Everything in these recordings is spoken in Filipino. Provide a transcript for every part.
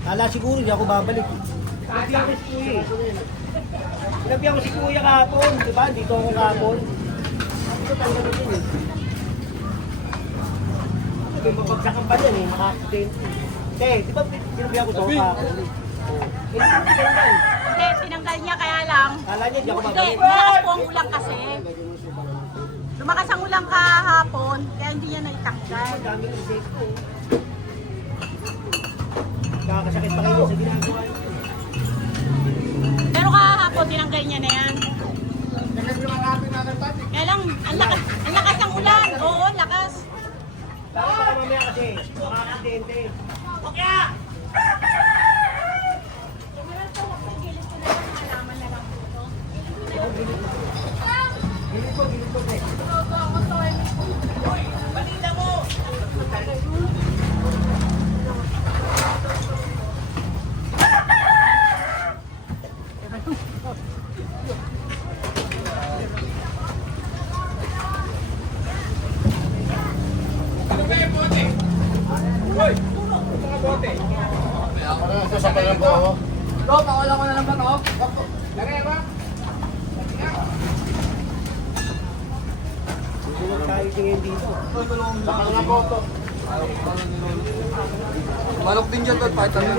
Kala siguro hindi ako babalik. Sinabihan ko si Kuya eh. Sinabihan ko si Kuya kahapon, di ba? Dito ako kahapon. Ito talaga na din eh. Sabi, mabagsakan pa yan eh, naka-accident. Di ba sinabihan ko ito kahapon? Hindi ko tinanggal. Hindi, tinanggal niya kaya lang. Kala niya hindi ako Hindi, babalik. malakas po ang ulang kasi. Lumakas ang ulang kahapon, kaya hindi niya naitanggal. Ang dami ng safe ko. Kakasakit pa kayo sa ginagawa niyo. Pero kahapon, tinanggal niya na yan. Kaya lang, ang lakas ng ulan. Oo, lakas. Tama pa mamaya kasi, makakadente. Okay! Gilid ko eh. Balita mo! Sa palang po. Bro, pakawala ko na lang ba to? Lagay ba? Susunod tayo tingin dito. Sa palang po to. Manok din dyan, tol. Pakita mo.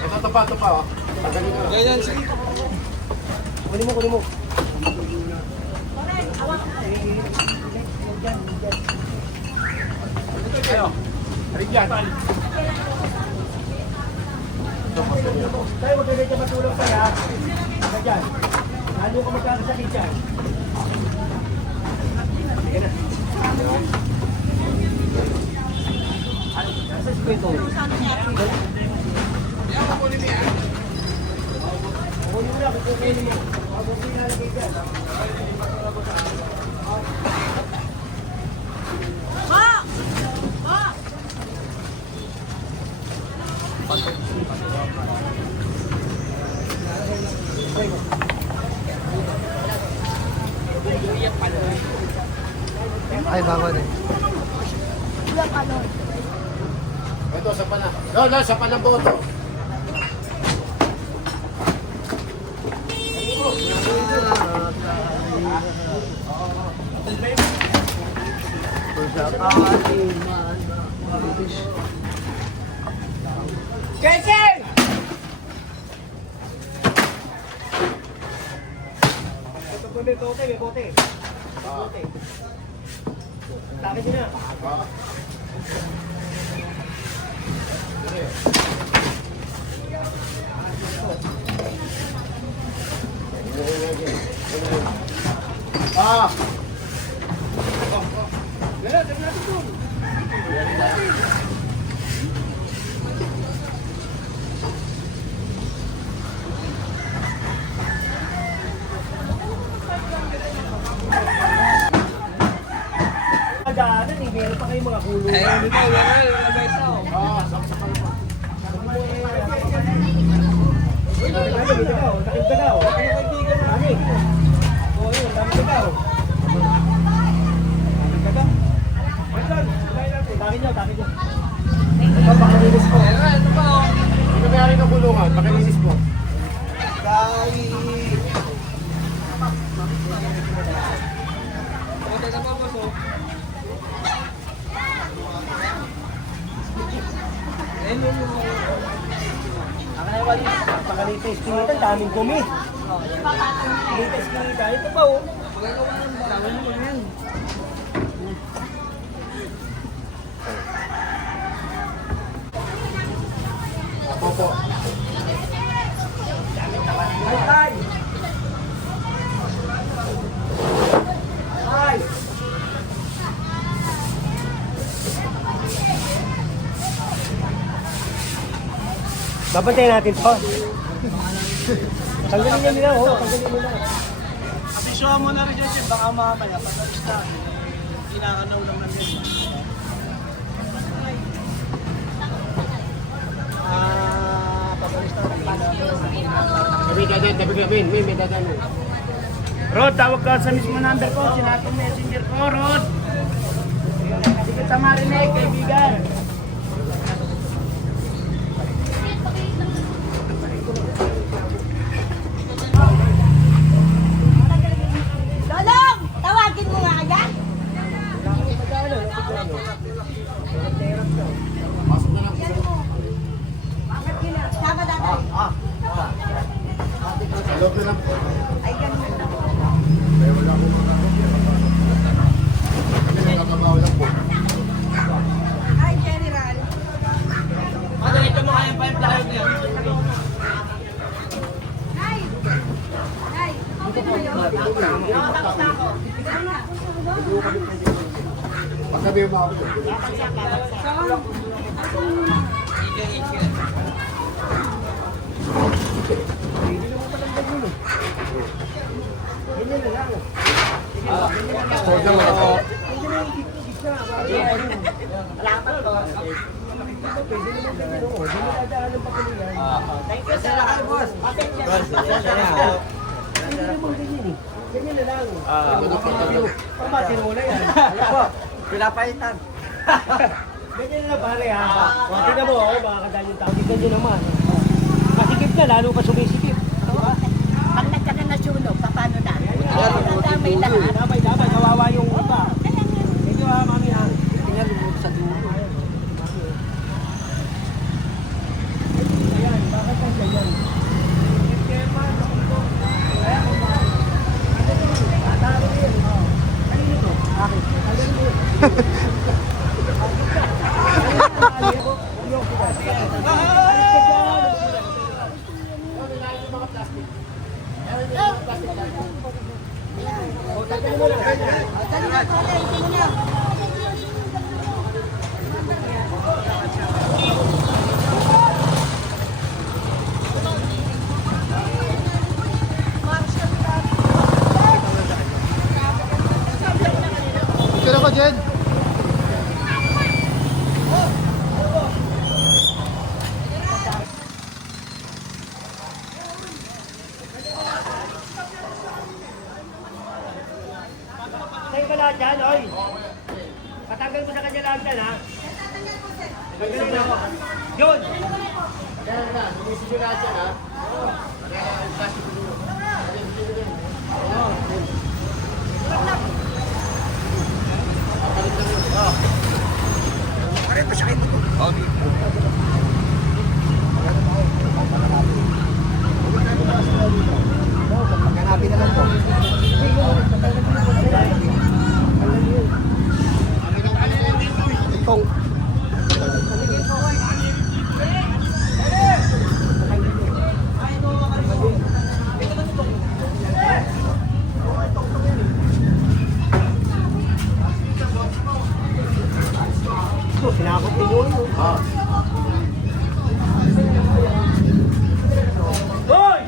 Ito to pa oh. Ganyan, sige. Kunin mo. Ayo. Rin dyan. Tayo, huwag kayo dyan matulog tayo ha. Huwag dyan. Lalo ka magkakasakit dyan. Sige na. Nasa spito. Kunin mo na, kukunin mo. Huwag mo nalagay dyan. Ma! Ma! Ay, bago din. Ito sa palang. No, sa palang po to. Kensing! Ito po may bote, may bote. Bote. Takit nyo na. Ah! Gala, dami natin doon. Daanan eh, meron pa kayong mga kulungan. Ay, hindi ko. Wala guys ako. Ah, sa palang po. Uy, dami daw, takip ka daw. Ano kaibigan mo? Dami. Oo, yun, dami ka daw. Dami ka daw. Ayun, sulayin natin. Takip nyo. Ito, pakalinis ko. Ito pa, oh. Ito may ari ng kulungan. Pakilisis po. Pakita na pa, boss, oh. Pakalitis kinita, daming gumi. Pakalitis kinita, ito pa oh. Magagawa ng bawal mo yan. Opo. Ay! Ay! Babantayan natin to. Tanggalin nyo nila, oh. Tanggalin nyo nila. Show mo na rin dyan, Chip. Baka mamaya, pag-alis na, kinakanaw lang ng ganyan. Pag-alis na. Sabi ka din. tabi ka, Min, may dadaan. Rod, tawag ka sa mismo number ko. Sinatong messenger ko, Rod. Sige sa Marinig, kaibigan. Lolong! Tawagin mo nga yan! Pasok na lang. Sama dati. Sa loob na lang. Ay, ganun na. Kaya wala akong mga kami nagkakabaw lang po. Ay, General. Ano, ito mo kayang pipe tayo niya. Ay! Ay! Pagkabi yung mga kapatid. Ganyan na lang. Huwag na mga po. Ganyan na yung gitna. Alapat ko. Pwede naman ganyan. Oo, di mo dadaanan pa kami yan. Thank you sa lahat, boss. Pwede naman ganyan eh. Ganyan na lang. Pamasin mo na yan. Pinapaitan. Ganyan na pare ha. Tingnan mo ako, baka kadaan yung tao. Tingnan nyo naman. Masikip na, lalo pa sumisikip. Pag nagkana na sunog, paano na? Damay lahat. Damay, kawawa yung iba. Medyo ha, mami ha. Tingnan mo sa dulo. Ayan, bakit ang ganyan? Ataro yun. Kanino to? Akin. Kanino yun? Kailan ka, Jed? Sa'yo ka lahat yan, oy. Patanggal mo sa kanya lahat yan, ha? Tanggalin mo. Yun! Kaya na, sumisigil lahat yan, ha? Hanapin na lang po. Itong. Ito, sinakot din yun. Hoy!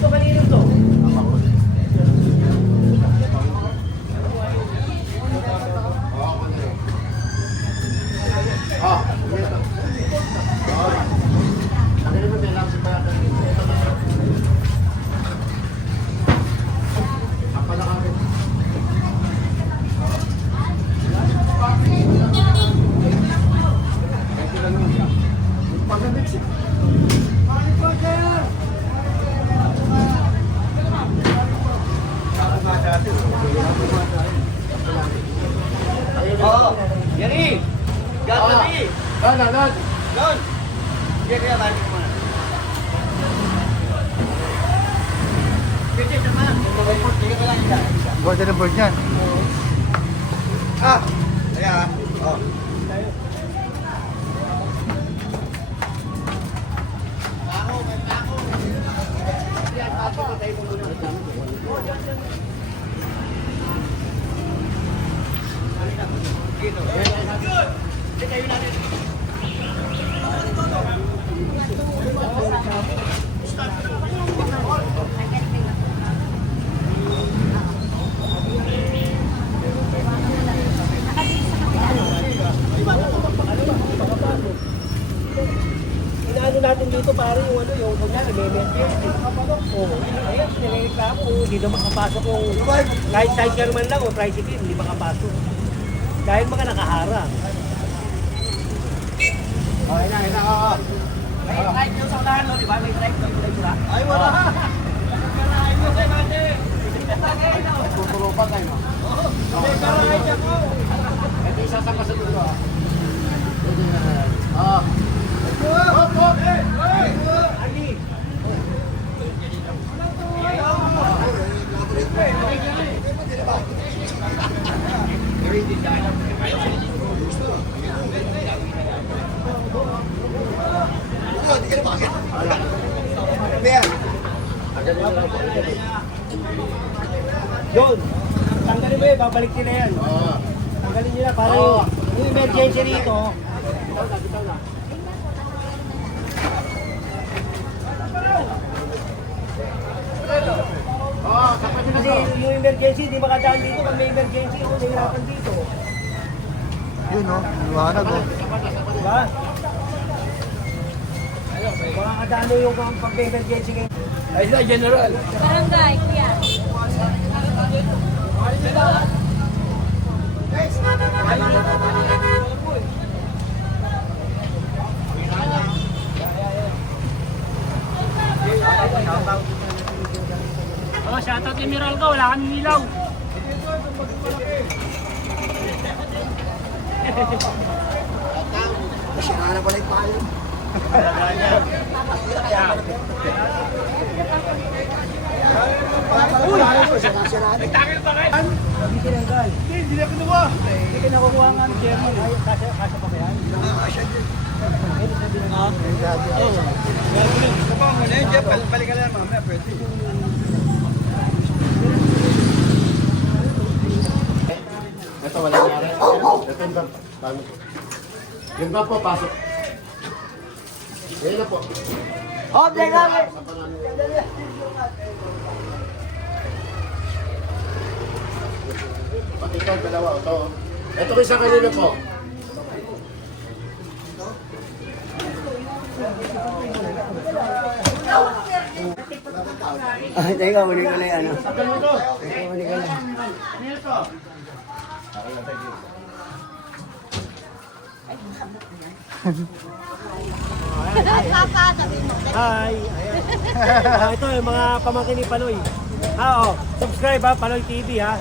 Ito, kanino to? Tanggalin mo, may lang si Payatan. Kapala kami. Pagkabit siya. Oo. Yari! Gatali! Nan. Doon! Sige, kaya balik mo na. Sige, sama. Sige ka lang isa. Board na board yan. Ah! Kaya, oh. Oo. Ayan, nireklamo. Hindi na makapasok kung kahit sidecar man lang o tricycle, hindi makapasok. Dahil mga nakaharang. Okay na, oo. May drive yung sa unahan, no? Di ba? May drive sila. Ay, wala. Tuturo pa tayo, no? Ito isa sa kasunod ko, ah. Pwede na. Ah. Hop, hop! Ali! Yun! Tanggalin mo yun, babalik nila yan. Ah. Tanggalin nila para Oo. yung emergency rito. Ah, sapat din Kasi yung emergency, di makadaan dito. Pag may emergency, ako nahirapan dito. Yun no, liwanag oh. Diba? Baka kadano yung pag may emergency kayo. Ay, sila, General. Barangay, kuya. Oh, shoutout kay Miralco, wala kang nilaw. Hindi tinanggal. Hindi na kinuha. Hindi ka nakukuha nga ng chairman. Ay, kasya pa ba yan? Ito pa muna yun, Jeff. Balikan na lang mamaya, pwede. Ito, wala nangyari. Ito yung bump. Paano po? Yung bump po, pasok. Yan na po. Oh, teka! Sa panalo. Pati ito, dalawa. Ito. Ito ko isa kanina po. Ay, teka, uli ko na yan. Uli ko na. Hi! Ayan. Ito yung mga pamangkin ni Panoy. Oh, subscribe ha, Panoy TV ha.